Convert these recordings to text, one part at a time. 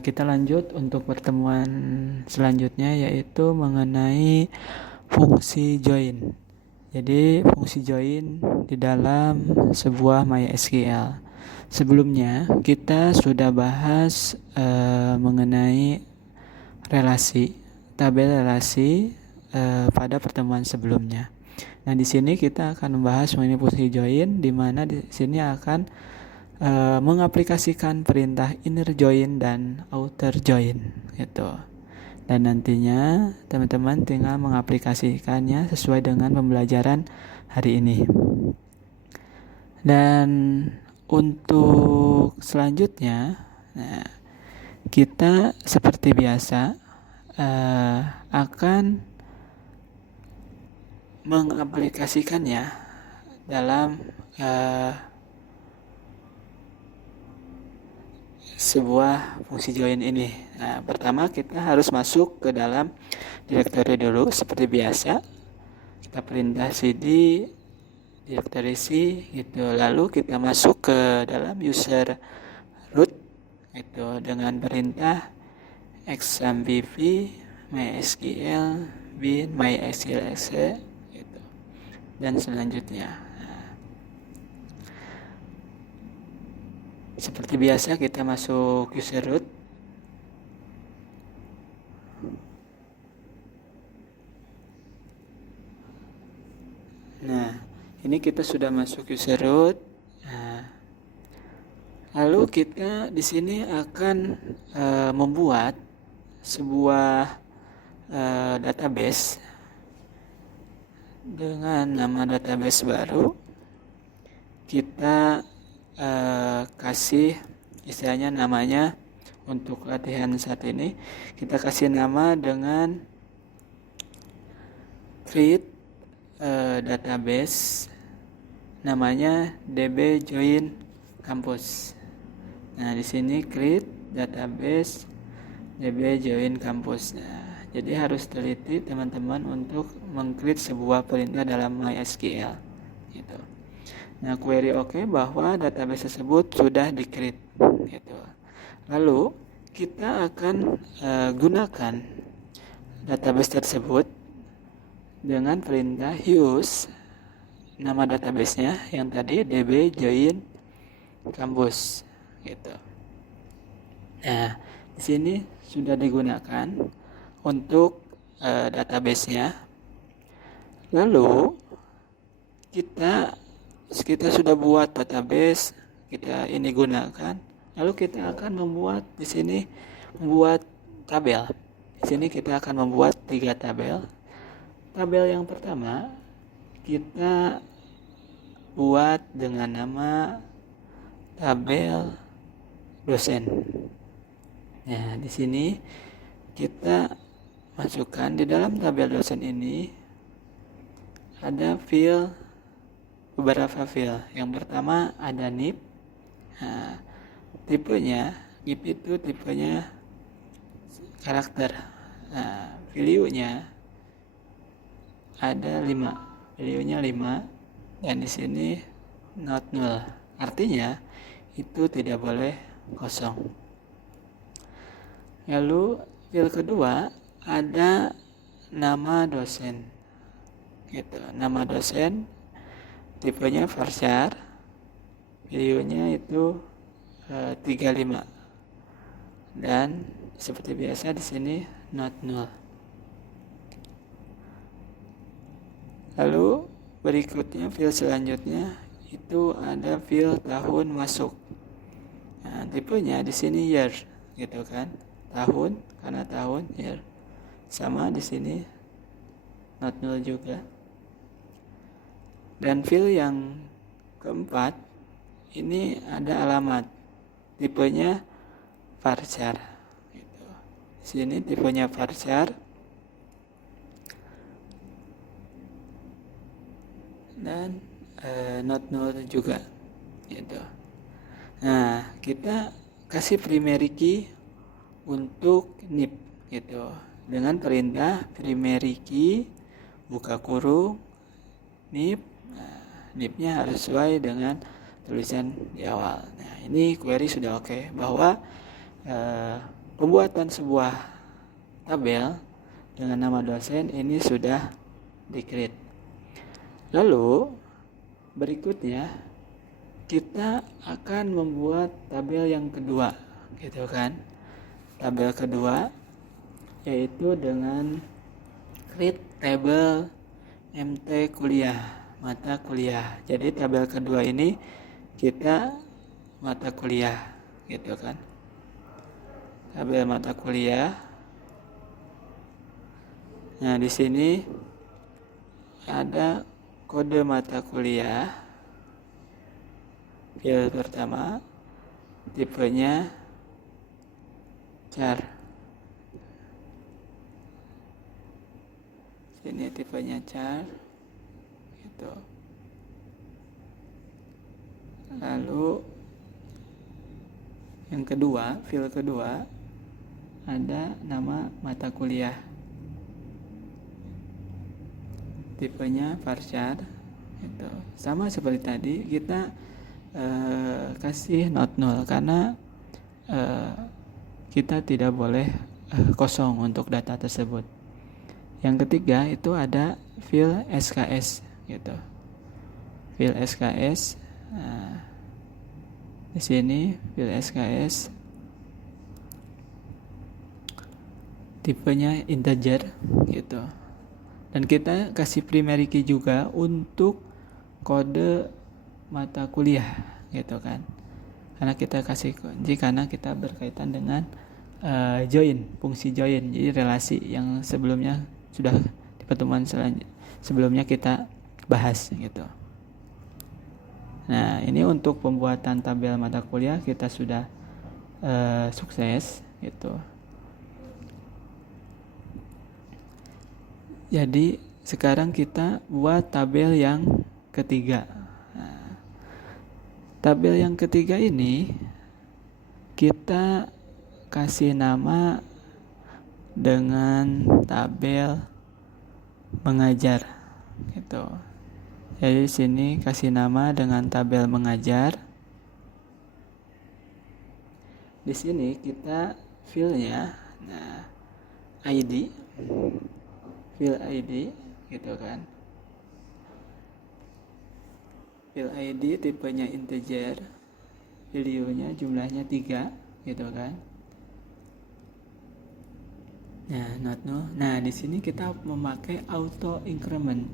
Kita lanjut untuk pertemuan selanjutnya, yaitu mengenai fungsi join. Jadi fungsi join di dalam sebuah MySQL. Sebelumnya kita sudah bahas mengenai relasi, tabel relasi pada pertemuan sebelumnya. Nah, di sini kita akan membahas mengenai fungsi join, di mana di sini akan mengaplikasikan perintah inner join dan outer join gitu. Dan nantinya teman-teman tinggal mengaplikasikannya sesuai dengan pembelajaran hari ini. Dan untuk selanjutnya, kita seperti biasa akan mengaplikasikannya dalam sebuah fungsi join ini. Nah, pertama kita harus masuk ke dalam directory dulu seperti biasa. Kita perintah cd directory C gitu. Lalu kita masuk ke dalam user root gitu dengan perintah xmpp mysql bin mysql exe gitu. Dan selanjutnya seperti biasa kita masuk user root. Nah, ini kita sudah masuk user root. Nah, lalu kita di sini akan membuat sebuah database dengan nama database baru. Kita kasih istilahnya namanya untuk latihan saat ini kita kasih nama dengan create database namanya db join campus. Nah, di sini create database db join campus. Nah, jadi harus teliti teman-teman untuk meng-create sebuah perintah dalam MySQL gitu. Nah, query oke bahwa database tersebut sudah di-create gitu. Lalu kita akan gunakan database tersebut dengan perintah use nama databasenya yang tadi db join campus gitu. Nah, di sini sudah digunakan untuk databasenya. Lalu kita sudah buat database, kita ini gunakan. Lalu kita akan membuat di sini tabel. Di sini kita akan membuat 3 tabel. Tabel yang pertama kita buat dengan nama tabel dosen. Nah, di sini kita masukkan di dalam tabel dosen ini ada beberapa file. Yang pertama ada NIP. Nah, tipenya NIP itu tipenya karakter. Nah, value-nya ada 5. Value-nya 5 dan di sini not null. Artinya itu tidak boleh kosong. Lalu file kedua ada nama dosen. Gitu. Nama dosen tipenya varchar, value-nya itu 35 dan seperti biasa di sini not null. Lalu berikutnya file selanjutnya itu ada file tahun masuk. Nah, tipenya di sini year gitu kan, tahun karena tahun year. Sama di sini not null juga. Dan file yang keempat ini ada alamat, tipenya varchar gitu. Di sini tipenya varchar dan not null juga gitu. Nah, kita kasih primary key untuk NIP gitu dengan perintah primary key buka kurung NIP. NIP-nya harus sesuai dengan tulisan di awal. Nah, ini query sudah oke bahwa pembuatan sebuah tabel dengan nama dosen ini sudah di-create. Lalu berikutnya kita akan membuat tabel yang kedua, gitu kan? Tabel kedua yaitu dengan create table MT kuliah, mata kuliah. Jadi tabel kedua ini kita mata kuliah, gitu kan? Tabel mata kuliah. Nah, di sini ada kode mata kuliah. File pertama, tipenya char. Sini tipenya char, gitu. Lalu yang kedua, file kedua ada nama mata kuliah. Tipenya varchar, gitu. Sama seperti tadi, kita kasih not null karena kita tidak boleh kosong untuk data tersebut. Yang ketiga itu ada file SKS, gitu. File SKS. Nah, di sini file SKS tipenya integer, gitu. Dan kita kasih primary key juga untuk kode mata kuliah, gitu kan. Karena kita kasih kunci karena kita berkaitan dengan join, fungsi join. Jadi relasi yang sebelumnya sudah di pertemuan sebelumnya kita bahas, gitu. Nah, ini untuk pembuatan tabel mata kuliah kita sudah sukses, gitu. Jadi sekarang kita buat tabel yang ketiga. Nah, tabel yang ketiga ini kita kasih nama dengan tabel mengajar, gitu. Jadi di sini kasih nama dengan tabel mengajar. Di sini kita filenya, nah, ID, file ID, gitu kan. File ID tipenya integer, videonya jumlahnya 3, gitu kan. Nah, not null. Nah, di sini kita memakai auto increment.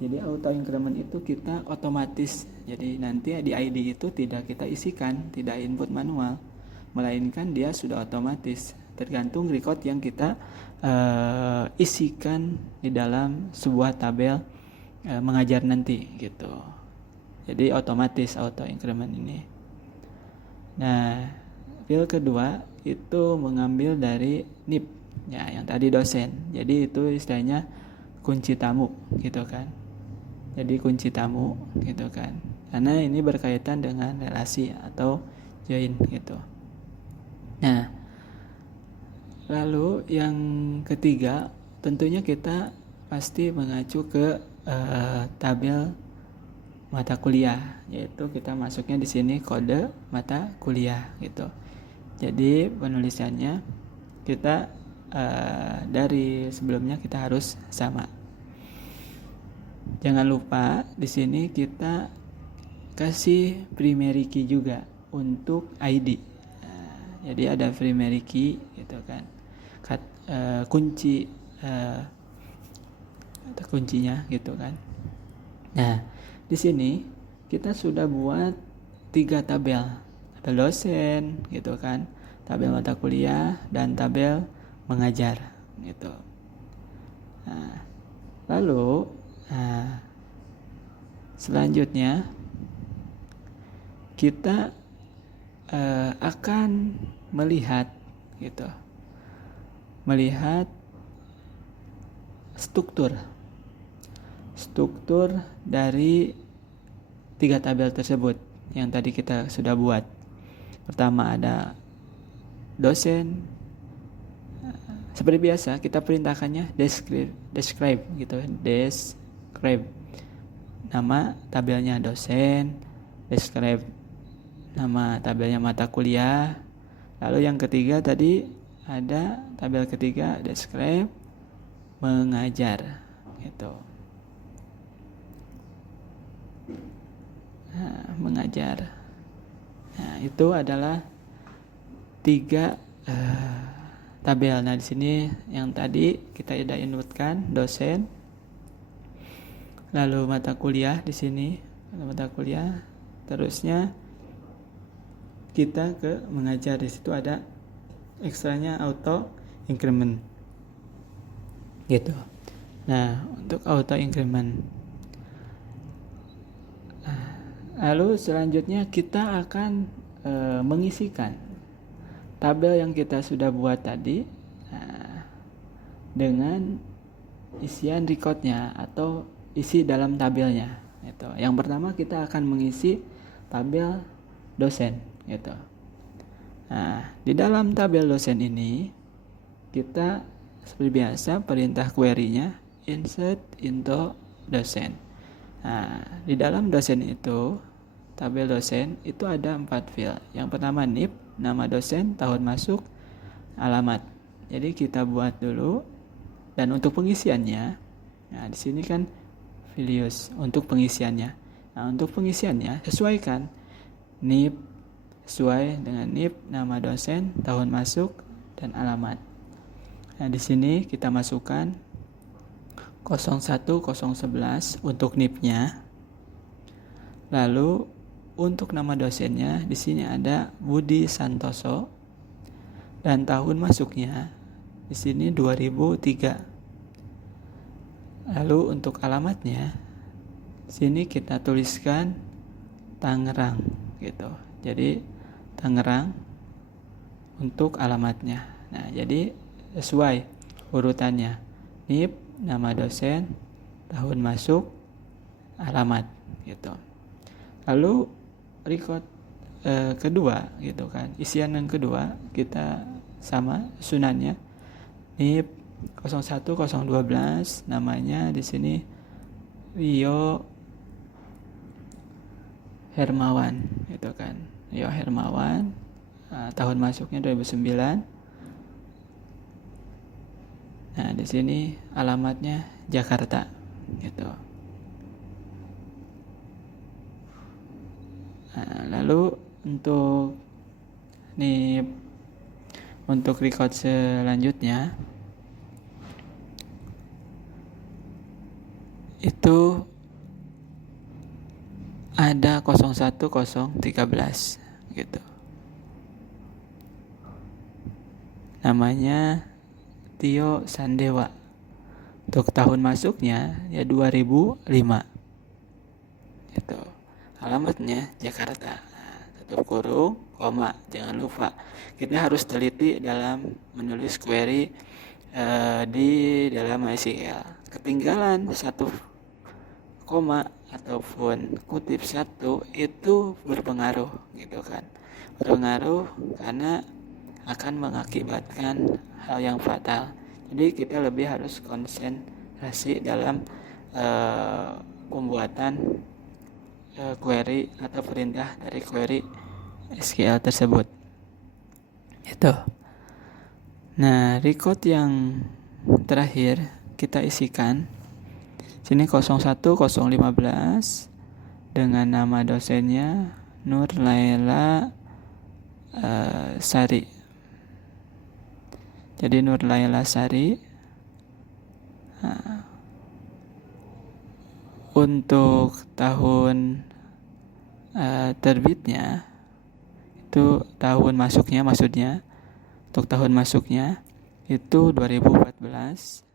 Jadi auto increment itu kita otomatis. Jadi nanti di ID itu tidak kita isikan, tidak input manual, melainkan dia sudah otomatis tergantung record yang kita isikan di dalam sebuah tabel mengajar nanti, gitu. Jadi otomatis auto increment ini. Nah, file kedua itu mengambil dari NIP, ya, yang tadi dosen. Jadi itu istilahnya kunci tamu, gitu kan. Jadi kunci tamu, gitu kan. Karena ini berkaitan dengan relasi atau join, gitu. Nah, lalu yang ketiga tentunya kita pasti mengacu ke tabel mata kuliah, yaitu kita masuknya di sini kode mata kuliah, gitu. Jadi penulisannya kita dari sebelumnya kita harus sama. Jangan lupa di sini kita kasih primary key juga untuk ID. Jadi ada primary key, gitu kan. Kunci atau kuncinya, gitu kan. Nah, di sini kita sudah buat 3 tabel. Tabel dosen, gitu kan. Tabel mata kuliah dan tabel mengajar, gitu. Nah, lalu selanjutnya kita akan melihat, gitu, melihat struktur dari 3 tabel tersebut yang tadi kita sudah buat. Pertama ada dosen. Seperti biasa kita perintahkannya describe, gitu. Describe nama tabelnya dosen, describe nama tabelnya mata kuliah. Lalu yang ketiga tadi ada tabel ketiga describe mengajar gitu. Nah, mengajar. Nah, itu adalah 3 tabel. Nah, di sini yang tadi kita udah inputkan dosen, lalu mata kuliah di sini, mata kuliah, terusnya kita ke mengajar. Di situ ada ekstranya auto increment gitu. Nah, untuk auto increment, lalu selanjutnya kita akan mengisikan tabel yang kita sudah buat tadi dengan isian recordnya atau isi dalam tabelnya gitu. Yang pertama kita akan mengisi tabel dosen gitu. Nah, di dalam tabel dosen ini kita seperti biasa perintah query-nya insert into dosen. Nah, di dalam dosen itu, tabel dosen itu ada 4 field. Yang pertama NIP, nama dosen, tahun masuk, alamat. Jadi kita buat dulu. Dan untuk pengisiannya, nah di sini kan Filius untuk pengisiannya. Nah, untuk pengisiannya sesuaikan NIP sesuai dengan NIP, nama dosen, tahun masuk, dan alamat. Nah, di sini kita masukkan 01011 untuk NIP-nya. Lalu untuk nama dosennya di sini ada Budi Santoso dan tahun masuknya di sini 2003. Lalu untuk alamatnya di sini kita tuliskan Tangerang gitu. Jadi Tangerang untuk alamatnya. Nah, jadi sesuai urutannya. NIP, nama dosen, tahun masuk, alamat gitu. Lalu record kedua gitu kan. Isian yang kedua kita sama sunannya. NIP 01012, namanya di sini Rio Hermawan gitu kan. Rio Hermawan, tahun masuknya 2009. Nah, di sini alamatnya Jakarta gitu. Nah, lalu untuk record selanjutnya itu ada 01013 gitu. Namanya Tio Sandewa. Untuk tahun masuknya ya 2005. Gitu. Alamatnya Jakarta. Tutup kurung, koma. Jangan lupa kita harus teliti dalam menulis query di dalam MySQL. Ketinggalan satu koma ataupun kutip satu itu berpengaruh gitu kan. Berpengaruh karena akan mengakibatkan hal yang fatal. Jadi kita lebih harus konsentrasi dalam pembuatan query atau perintah dari query SQL tersebut. Itu. Nah, record yang terakhir kita isikan sini 01015 dengan nama dosennya Nur Laila Sari. Jadi Nur Laila Sari. Nah, untuk tahun terbitnya itu tahun masuknya maksudnya. Untuk tahun masuknya itu 2014.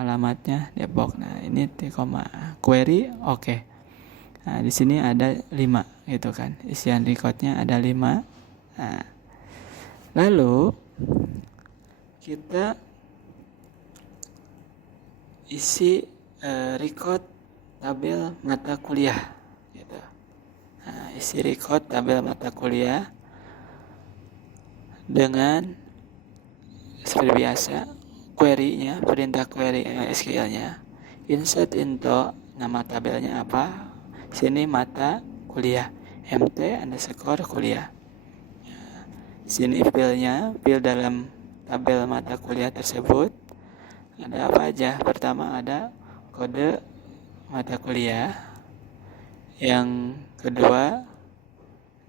Alamatnya Depok. Nah, ini query oke. Nah, di sini ada 5 gitu kan. Isian recordnya ada 5. Nah, lalu kita isi record tabel mata kuliah gitu. Nah, isi record tabel mata kuliah dengan seperti biasa query-nya, perintah query SQL-nya insert into nama tabelnya apa. Sini mata kuliah mt_kuliah. Sini field dalam tabel mata kuliah tersebut ada apa aja. Pertama ada kode mata kuliah, yang kedua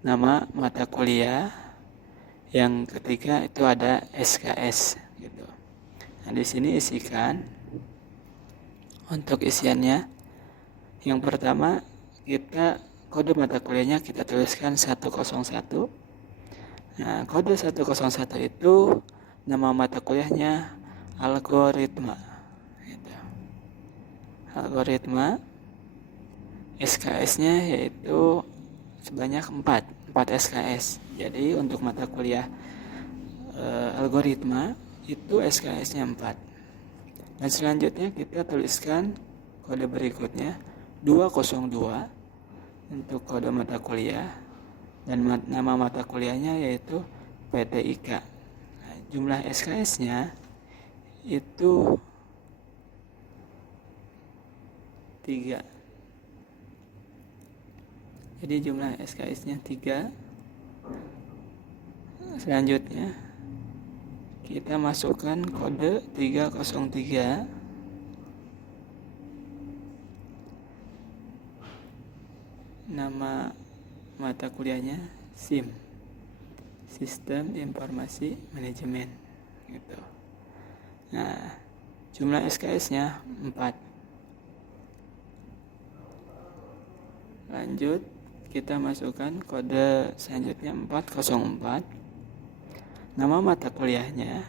nama mata kuliah, yang ketiga itu ada SKS gitu. Nah, di sini isikan untuk isiannya. Yang pertama, kita kode mata kuliahnya kita tuliskan 101. Nah, kode 101 itu nama mata kuliahnya algoritma gitu. Algoritma. SKS-nya yaitu sebanyak 4 SKS. Jadi untuk mata kuliah algoritma itu SKS-nya 4. Dan selanjutnya kita tuliskan kode berikutnya 202 untuk kode mata kuliah, dan nama mata kuliahnya yaitu PTIK. Nah, jumlah SKS-nya itu 3. Jadi jumlah SKS-nya 3. Selanjutnya kita masukkan kode 303. Nama mata kuliahnya SIM, Sistem Informasi Manajemen gitu. Nah, jumlah SKS-nya 4. Lanjut, kita masukkan kode selanjutnya 404. Nama mata kuliahnya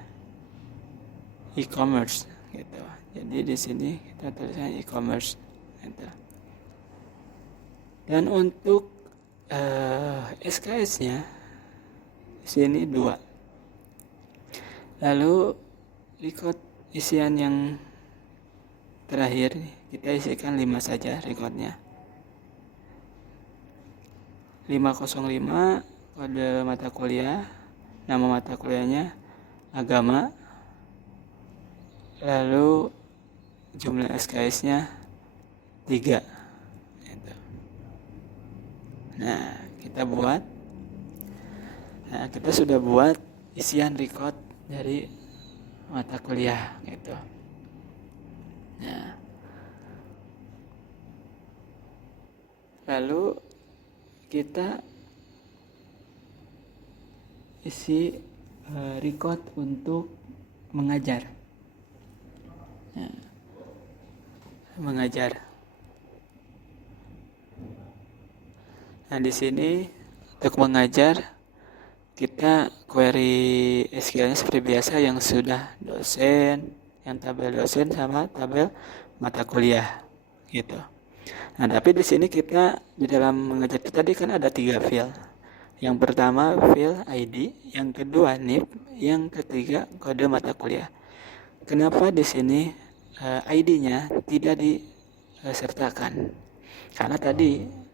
e-commerce gitu. Jadi di sini kita tuliskan e-commerce gitu. Dan untuk SKS-nya di sini 2. Lalu record isian yang terakhir kita isikan 5 saja recordnya. 505 kode mata kuliah, nama mata kuliahnya agama. Lalu jumlah SKS-nya 3. Nah, kita sudah buat isian record dari mata kuliah gitu. Nah, lalu kita isi record untuk mengajar. Nah, mengajar. Nah, di sini untuk mengajar kita query SQL-nya seperti biasa yang sudah dosen, yang tabel dosen sama tabel mata kuliah gitu. Nah, tapi di sini kita di dalam mengajar itu tadi kan ada 3 field. Yang pertama field ID, yang kedua NIP, yang ketiga kode mata kuliah. Kenapa di sini ID-nya tidak disertakan? Karena tadi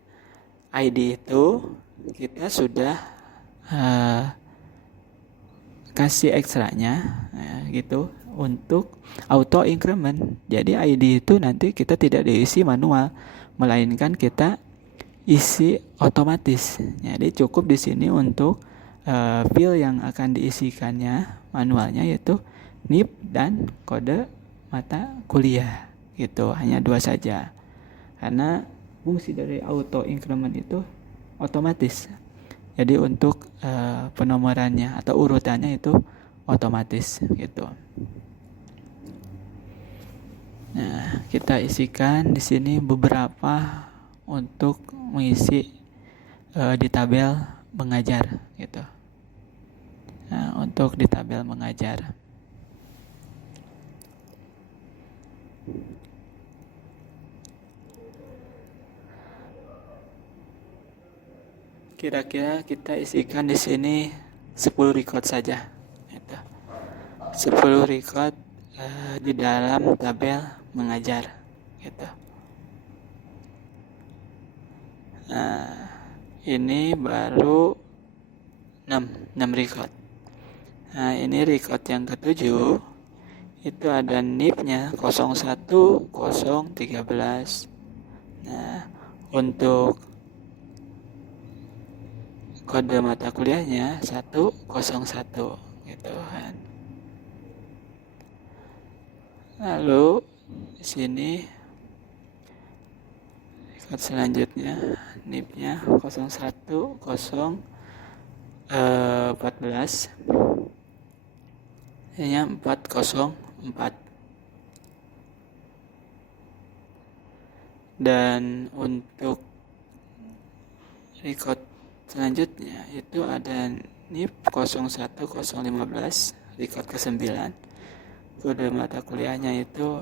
ID itu kita sudah kasih ekstranya gitu untuk auto increment. Jadi ID itu nanti kita tidak diisi manual, melainkan kita isi otomatis. Jadi cukup di sini untuk field yang akan diisikannya manualnya yaitu NIP dan kode mata kuliah gitu, hanya 2 saja. Karena fungsi dari auto increment itu otomatis. Jadi untuk penomorannya atau urutannya itu otomatis gitu. Nah, kita isikan di sini beberapa untuk mengisi di tabel mengajar gitu. Nah, untuk di tabel mengajar. Kira-kira kita isikan di sini 10 record saja. Gitu. 10 record di dalam tabel mengajar. Gitu. Nah, ini baru 6 record. Nah, ini record yang ke-7 itu ada NIP-nya 01013. Nah, untuk kode mata kuliahnya 101 gitu kan. Lalu di sini record selanjutnya NIP-nya 01014 hanya 404. Dan untuk record selanjutnya itu ada NIP 01015 record ke-9. Kode mata kuliahnya itu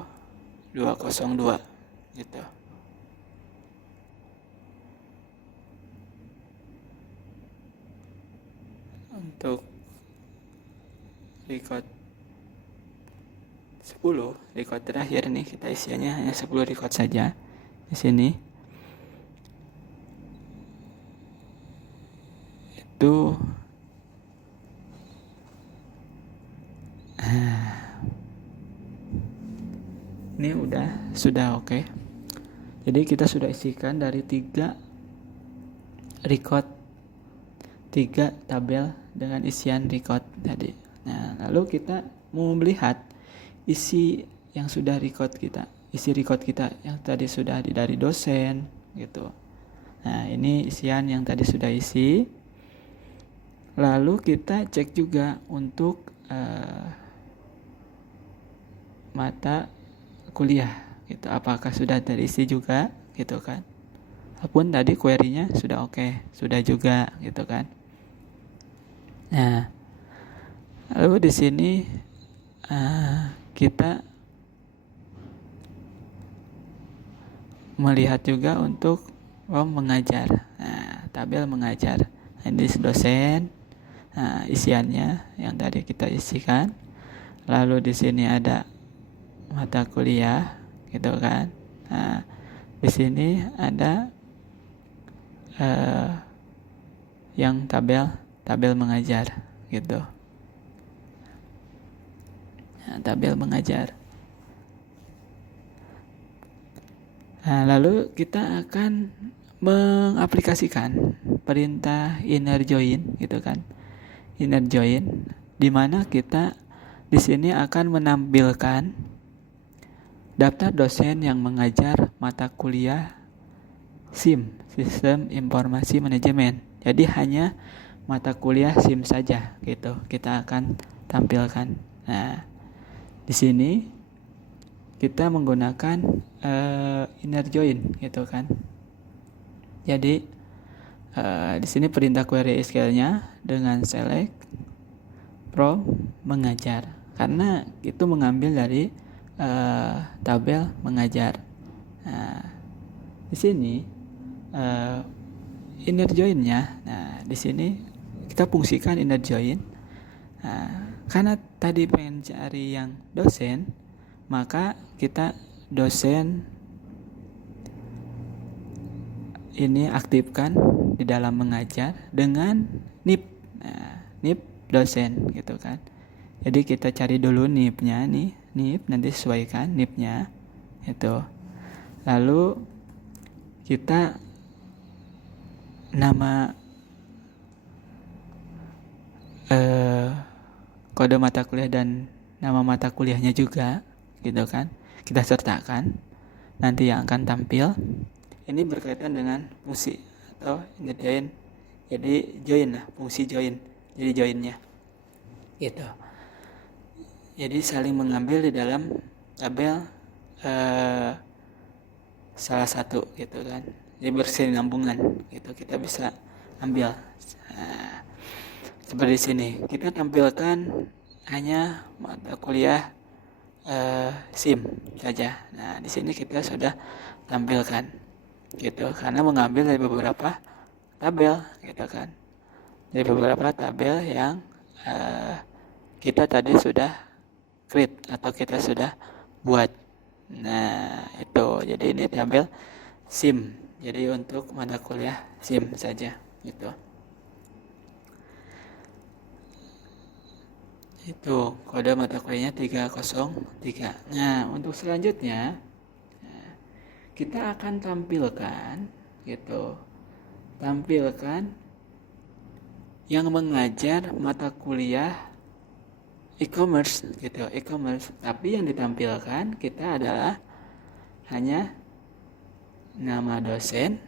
202 gitu. Untuk record 10 record terakhir nih, kita isiannya hanya 10 record saja di sini. Itu ini sudah oke. Jadi kita sudah isikan dari 3 record, 3 tabel dengan isian record tadi. Nah, lalu kita mau melihat isi yang sudah record kita, isi record kita yang tadi sudah dari dosen gitu. Nah, ini isian yang tadi sudah isi. Lalu kita cek juga untuk mata kuliah gitu, apakah sudah terisi juga gitu kan. Apapun tadi query-nya sudah oke, sudah juga gitu kan. Nah, lalu di sini kita melihat juga untuk mengajar. Nah, tabel mengajar. Nah, ini dosen. Nah, isiannya yang tadi kita isikan. Lalu di sini ada mata kuliah gitu kan. Nah, di sini ada yang tabel mengajar gitu. Nah, tabel mengajar. Nah, lalu kita akan mengaplikasikan perintah inner join gitu kan. Inner join di mana kita di sini akan menampilkan daftar dosen yang mengajar mata kuliah SIM, Sistem Informasi Manajemen. Jadi hanya mata kuliah SIM saja gitu kita akan tampilkan. Nah, di sini kita menggunakan inner join gitu kan. Jadi di sini perintah query SQL-nya dengan select from mengajar, karena itu mengambil dari tabel mengajar. Nah, di sini inner join-nya. Nah, di sini kita fungsikan inner join. Nah, karena tadi pengen cari yang dosen, maka kita dosen ini aktifkan di dalam mengajar dengan NIP. Nah, NIP dosen gitu kan. Jadi kita cari dulu NIP-nya nih, NIP nanti sesuaikan NIP-nya itu. Lalu kita nama kode mata kuliah dan nama mata kuliahnya juga gitu kan. Kita sertakan nanti yang akan tampil. Ini berkaitan dengan fungsi atau join. Jadi join lah, fungsi join. Jadi joinnya gitu. Jadi saling mengambil di dalam tabel salah satu gitu kan. Jadi berkesinambungan gitu, kita bisa ambil. Nah, seperti sini kita tampilkan hanya mata kuliah SIM saja. Nah, di sini kita sudah tampilkan gitu, karena mengambil dari beberapa tabel gitu kan, dari beberapa tabel yang kita tadi sudah create atau kita sudah buat. Nah, itu jadi ini tabel SIM, jadi untuk mata kuliah SIM saja gitu. Itu kode mata kuliahnya 303. Nah, untuk selanjutnya kita akan tampilkan yang mengajar mata kuliah e-commerce gitu, e-commerce. Tapi yang ditampilkan kita adalah hanya nama dosen,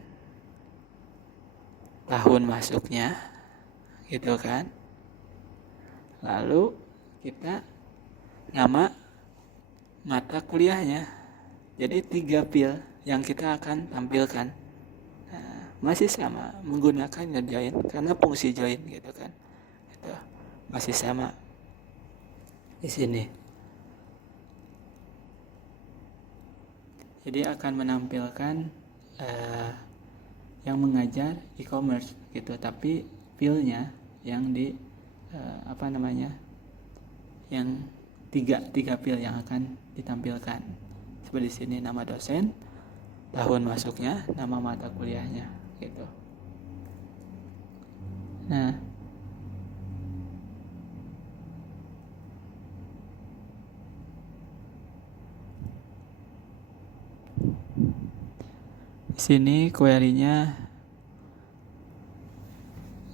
tahun masuknya, gitu kan. Lalu kita nama mata kuliahnya. Jadi 3 field yang kita akan tampilkan. Nah, masih sama menggunakan join karena fungsi join gitu kan. Itu masih sama di sini. Jadi akan menampilkan yang mengajar e-commerce gitu, tapi feel-nya yang di yang tiga feel yang akan ditampilkan. Seperti di sini nama dosen, tahun masuknya, nama mata kuliahnya gitu. Nah, di sini query-nya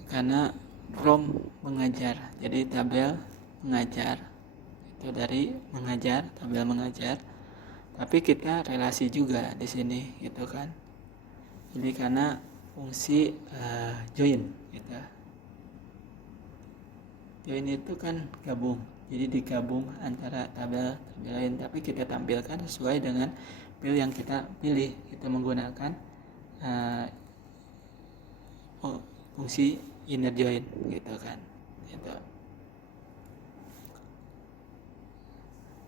karena from mengajar, jadi tabel mengajar itu dari mengajar, tabel mengajar, tapi kita relasi juga di sini gitu kan. Jadi karena fungsi join gitu. Join itu kan gabung, jadi digabung antara tabel lain, tapi kita tampilkan sesuai dengan field yang kita pilih. Kita menggunakan fungsi inner join gitu kan gitu.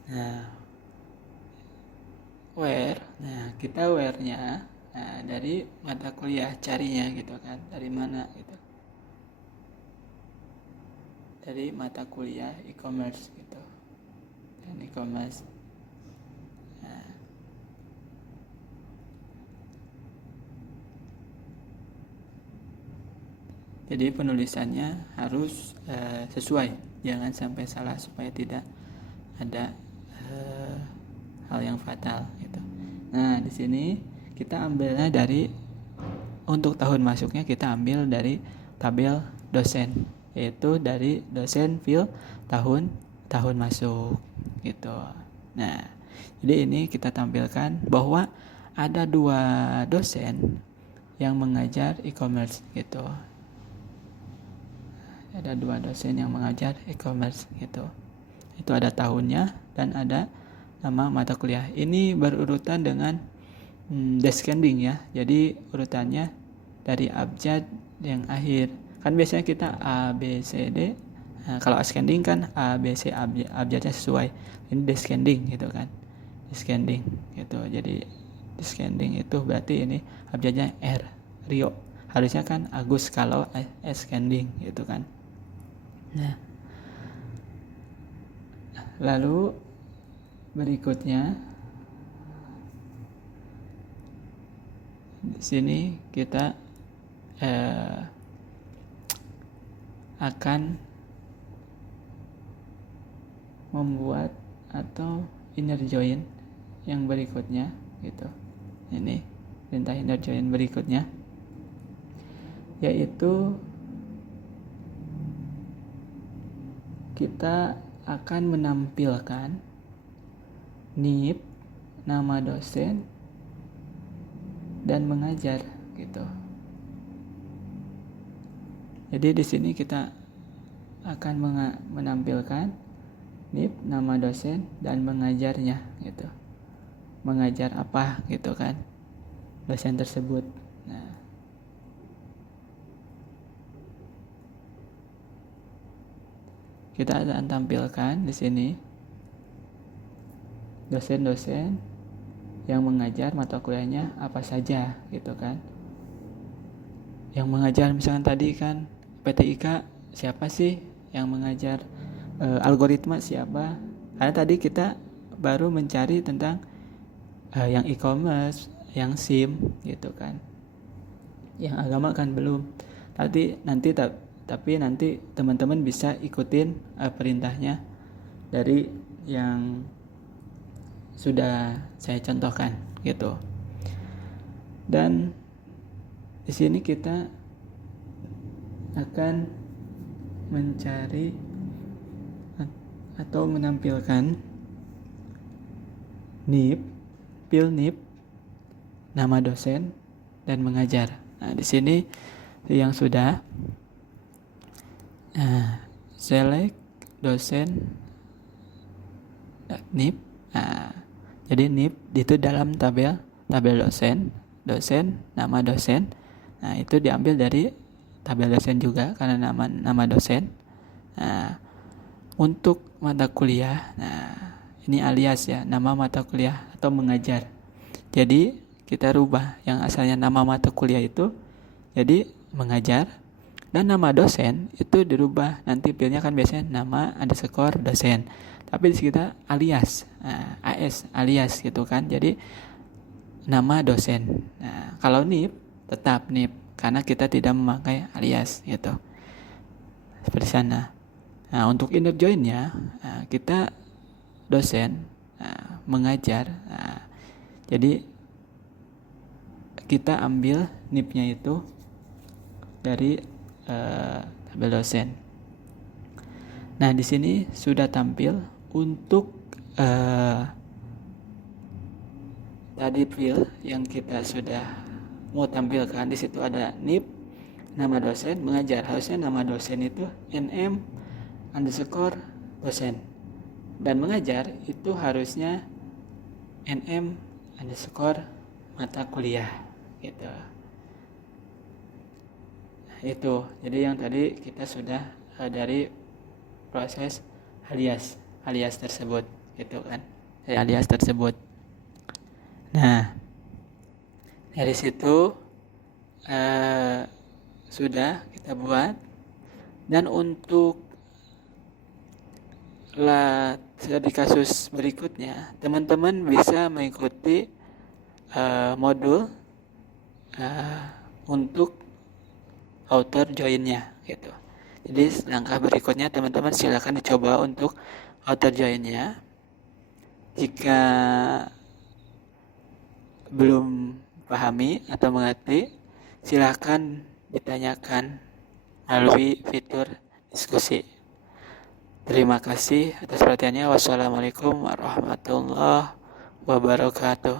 Nah, where, kita where-nya dari mata kuliah carinya gitu kan, dari mana gitu, dari mata kuliah e-commerce gitu, dan e-commerce. Jadi penulisannya harus sesuai, jangan sampai salah supaya tidak ada hal yang fatal gitu. Nah, di sini kita ambilnya dari, untuk tahun masuknya kita ambil dari tabel dosen, yaitu dari dosen field tahun masuk gitu. Nah, jadi ini kita tampilkan bahwa ada 2 dosen yang mengajar e-commerce gitu. Ada 2 dosen yang mengajar e-commerce gitu. Itu ada tahunnya dan ada nama mata kuliah. Ini berurutan dengan descending ya. Jadi urutannya dari abjad yang akhir. Kan biasanya kita A, B, C, D. Nah, kalau ascending kan A, B, C, abjadnya sesuai. Ini descending gitu kan. Descending gitu. Jadi descending itu berarti ini abjadnya R, Rio. Harusnya kan Agus kalau ascending gitu kan. Nah, lalu berikutnya di sini kita akan membuat atau inner join yang berikutnya gitu. Ini perintah inner join berikutnya, yaitu kita akan menampilkan NIP, nama dosen, dan mengajar gitu. Jadi di sini kita akan menampilkan NIP, nama dosen, dan mengajarnya gitu. Mengajar apa gitu kan dosen tersebut. Nah, kita akan tampilkan di sini dosen-dosen yang mengajar mata kuliahnya apa saja gitu kan. Yang mengajar misalkan tadi kan PTIK siapa sih yang mengajar, algoritma siapa. Karena tadi kita baru mencari tentang yang e-commerce, yang SIM gitu kan. Yang agama kan belum. Tapi nanti teman-teman bisa ikutin perintahnya dari yang sudah saya contohkan gitu. Dan di sini kita akan mencari atau menampilkan NIP, pil NIP, nama dosen, dan mengajar. Nah, di sini yang sudah select dosen NIP. Nah, jadi NIP itu dalam tabel dosen, nama dosen. Nah, itu diambil dari tabel dosen juga karena nama dosen. Nah, untuk mata kuliah, nah ini alias ya, nama mata kuliah atau mengajar. Jadi kita rubah yang asalnya nama mata kuliah itu jadi mengajar, dan nama dosen itu dirubah. Nanti pilnya kan biasanya nama underscore dosen, tapi di sini kita alias, AS alias gitu kan. Jadi nama dosen. Nah, kalau NIP tetap NIP karena kita tidak memakai alias gitu. Seperti sana. Nah, untuk inner join-nya kita dosen, mengajar. Jadi kita ambil NIP-nya itu dari tabel dosen. Nah, di sini sudah tampil untuk tadi file yang kita sudah mau tampilkan. Di situ ada NIP, nama dosen, mengajar. Harusnya nama dosen itu NM underscore dosen, dan mengajar itu harusnya NM underscore mata kuliah gitu. Itu jadi yang tadi kita sudah dari proses alias tersebut gitu kan, alias tersebut. Nah, dari situ sudah kita buat. Dan untuk di kasus berikutnya, teman-teman bisa mengikuti modul untuk outer join-nya gitu. Jadi langkah berikutnya teman-teman silakan dicoba untuk outer join-nya. Jika belum pahami atau mengerti, silakan ditanyakan melalui fitur diskusi. Terima kasih atas perhatiannya. Wassalamualaikum warahmatullahi wabarakatuh.